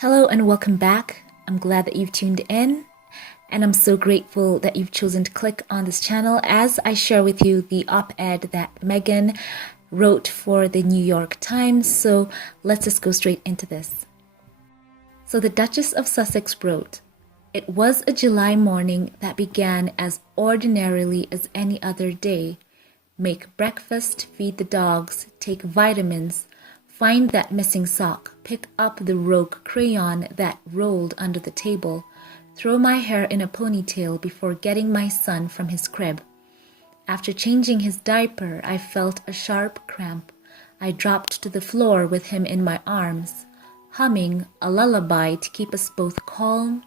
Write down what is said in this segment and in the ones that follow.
Hello and welcome back. I'm glad that you've tuned in, and I'm so grateful that you've chosen to click on this channel as I share with you the op-ed that Meghan wrote for the New York Times. So let's just go straight into this. So the Duchess of Sussex wrote, "It was a July morning that began as ordinarily as any other day. Make breakfast, feed the dogs, take vitamins, find that missing sock, pick up the rogue crayon that rolled under the table, throw my hair in a ponytail before getting my son from his crib. After changing his diaper, I felt a sharp cramp. I dropped to the floor with him in my arms, humming a lullaby to keep us both calm.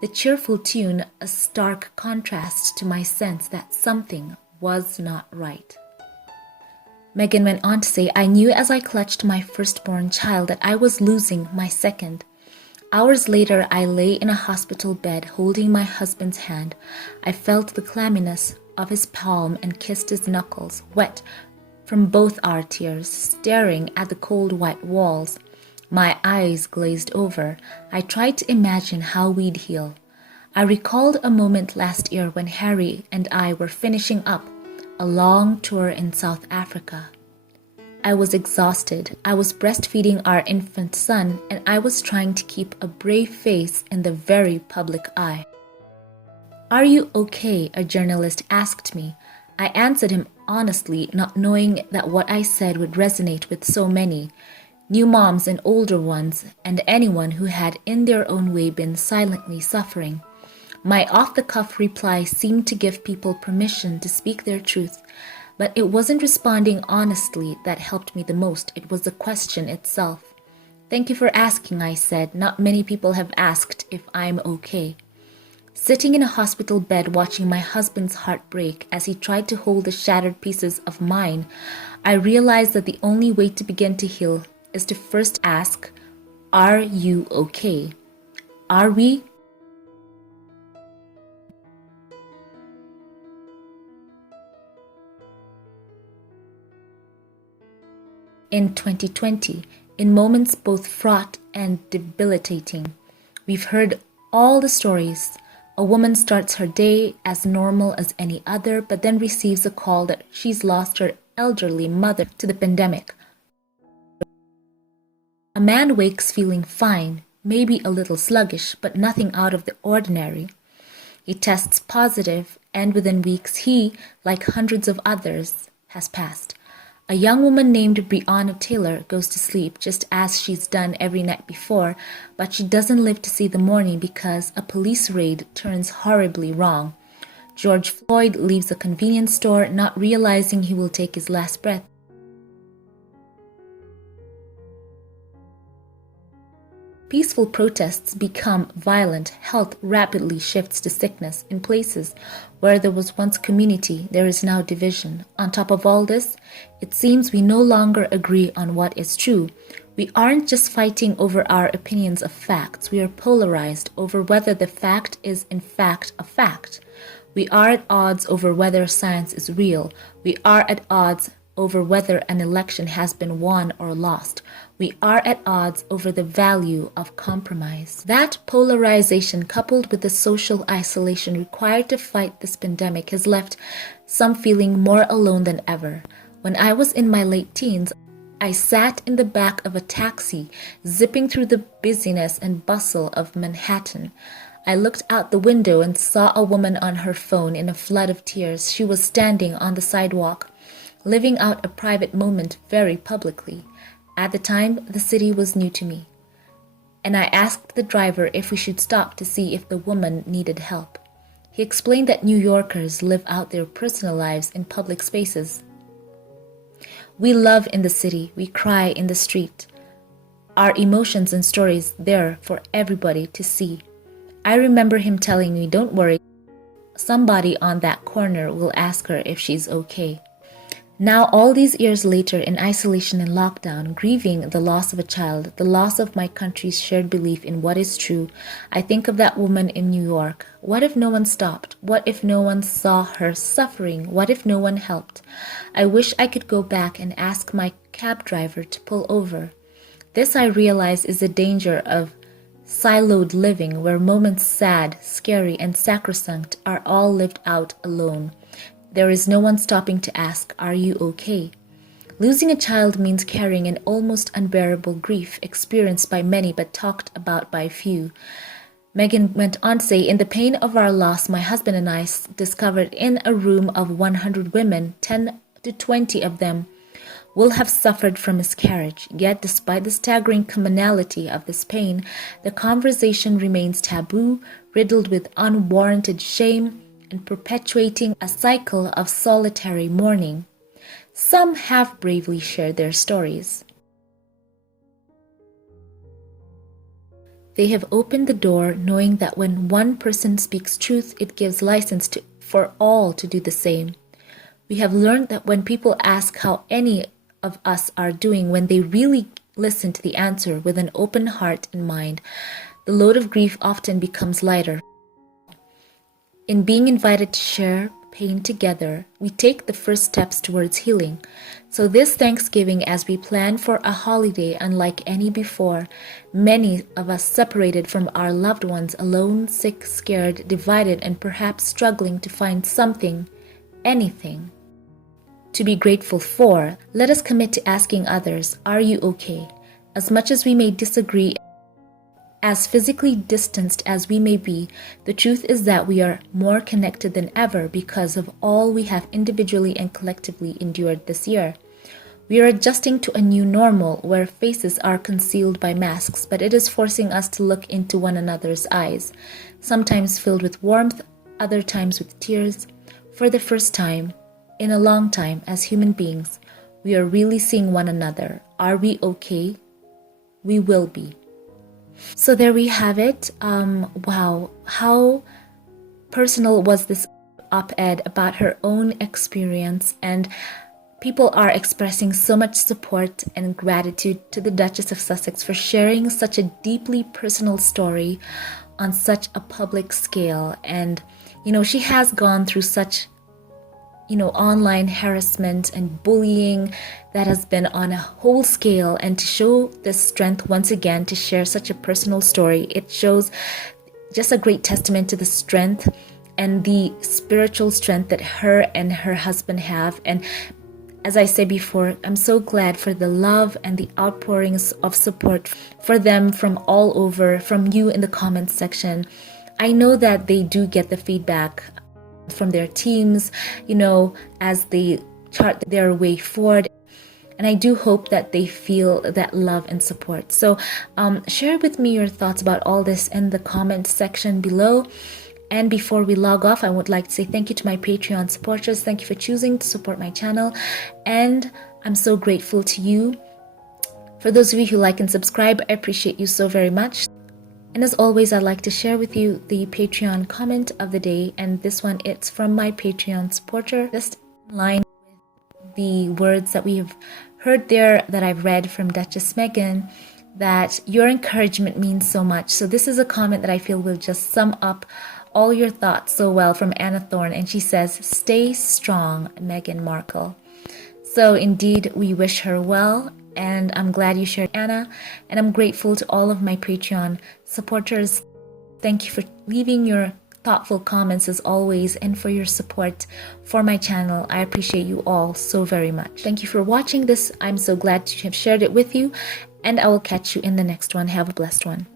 The cheerful tune, a stark contrast to my sense that something was not right." Meghan went on to say, "I knew as I clutched my firstborn child that I was losing my second. Hours later, I lay in a hospital bed holding my husband's hand. I felt the clamminess of his palm and kissed his knuckles, wet from both our tears, staring at the cold white walls. My eyes glazed over. I tried to imagine how we'd heal. I recalled a moment last year when Harry and I were finishing up a long tour in South Africa. I was exhausted. I was breastfeeding our infant son, and I was trying to keep a brave face in the very public eye. 'Are you okay?' a journalist asked me. I answered him honestly, not knowing that what I said would resonate with so many, new moms and older ones, and anyone who had in their own way been silently suffering. My off-the-cuff reply seemed to give people permission to speak their truth, but it wasn't responding honestly that helped me the most. It was the question itself. 'Thank you for asking,' I said. 'Not many people have asked if I'm okay.' Sitting in a hospital bed watching my husband's heart break as he tried to hold the shattered pieces of mine, I realized that the only way to begin to heal is to first ask, 'Are you okay?' Are we? In 2020, in moments both fraught and debilitating, we've heard all the stories. A woman starts her day as normal as any other, but then receives a call that she's lost her elderly mother to the pandemic. A man wakes feeling fine, maybe a little sluggish, but nothing out of the ordinary. He tests positive, and within weeks he, like hundreds of others, has passed. A young woman named Breonna Taylor goes to sleep just as she's done every night before, but she doesn't live to see the morning because a police raid turns horribly wrong. George Floyd leaves a convenience store not realizing he will take his last breath. Peaceful protests become violent. Health rapidly shifts to sickness. In places where there was once community, there is now division. On top of all this, it seems we no longer agree on what is true. We aren't just fighting over our opinions of facts. We are polarized over whether the fact is in fact a fact. We are at odds over whether science is real. We are at odds over whether an election has been won or lost. We are at odds over the value of compromise. That polarization, coupled with the social isolation required to fight this pandemic, has left some feeling more alone than ever. When I was in my late teens, I sat in the back of a taxi, zipping through the busyness and bustle of Manhattan. I looked out the window and saw a woman on her phone in a flood of tears. She was standing on the sidewalk, living out a private moment very publicly. At the time, the city was new to me, and I asked the driver if we should stop to see if the woman needed help. He explained that New Yorkers live out their personal lives in public spaces. We love in the city, we cry in the street. Our emotions and stories there for everybody to see. I remember him telling me, "Don't worry, somebody on that corner will ask her if she's okay." Now, all these years later, in isolation and lockdown, grieving the loss of a child, the loss of my country's shared belief in what is true, I think of that woman in New York. What if no one stopped? What if no one saw her suffering? What if no one helped? I wish I could go back and ask my cab driver to pull over. This, I realize, is the danger of siloed living where moments sad, scary, and sacrosanct are all lived out alone. There is no one stopping to ask, "Are you okay?" Losing a child means carrying an almost unbearable grief experienced by many but talked about by few. Meghan went on to say, "In the pain of our loss, my husband and I discovered in a room of 100 women, 10 to 20 of them will have suffered from miscarriage. Yet, despite the staggering commonality of this pain, the conversation remains taboo, riddled with unwarranted shame, and perpetuating a cycle of solitary mourning. Some have bravely shared their stories. They have opened the door, knowing that when one person speaks truth, it gives license for all to do the same. We have learned that when people ask how any of us are doing, when they really listen to the answer with an open heart and mind, the load of grief often becomes lighter. In being invited to share pain together, we take the first steps towards healing. So this Thanksgiving, as we plan for a holiday unlike any before, many of us separated from our loved ones, alone, sick, scared, divided, and perhaps struggling to find something, anything, to be grateful for, let us commit to asking others, "Are you okay?" As much as we may disagree, as physically distanced as we may be, the truth is that we are more connected than ever because of all we have individually and collectively endured this year. We are adjusting to a new normal where faces are concealed by masks, but it is forcing us to look into one another's eyes, sometimes filled with warmth, other times with tears. For the first time in a long time, as human beings, we are really seeing one another. Are we okay? We will be. So there we have it. Wow, how personal was this op-ed about her own experience, and people are expressing so much support and gratitude to the Duchess of Sussex for sharing such a deeply personal story on such a public scale. And she has gone through such online harassment and bullying that has been on a whole scale, and to show this strength once again to share such a personal story, it shows just a great testament to the strength and the spiritual strength that her and her husband have. And as I said before, I'm so glad for the love and the outpourings of support for them from all over, from you in the comments section. I know that they do get the feedback from their teams, as they chart their way forward. And I do hope that they feel that love and support. So share with me your thoughts about all this in the comment section below. And before we log off, I would like to say thank you to my Patreon supporters. Thank you for choosing to support my channel. And I'm so grateful to you. For those of you who like and subscribe, I appreciate you so very much. And as always, I'd like to share with you the Patreon comment of the day. And this one, it's from my Patreon supporter, just in line with the words that we have heard there that I've read from Duchess Meghan, that your encouragement means so much. So this is a comment that I feel will just sum up all your thoughts so well, from Anna Thorne. And she says, "Stay strong, Meghan Markle." So indeed, we wish her well. And I'm glad you shared, Anna. And I'm grateful to all of my Patreon supporters. Thank you for leaving your thoughtful comments as always, and for your support for my channel. I appreciate you all so very much. Thank you for watching this. I'm so glad to have shared it with you. And I will catch you in the next one. Have a blessed one.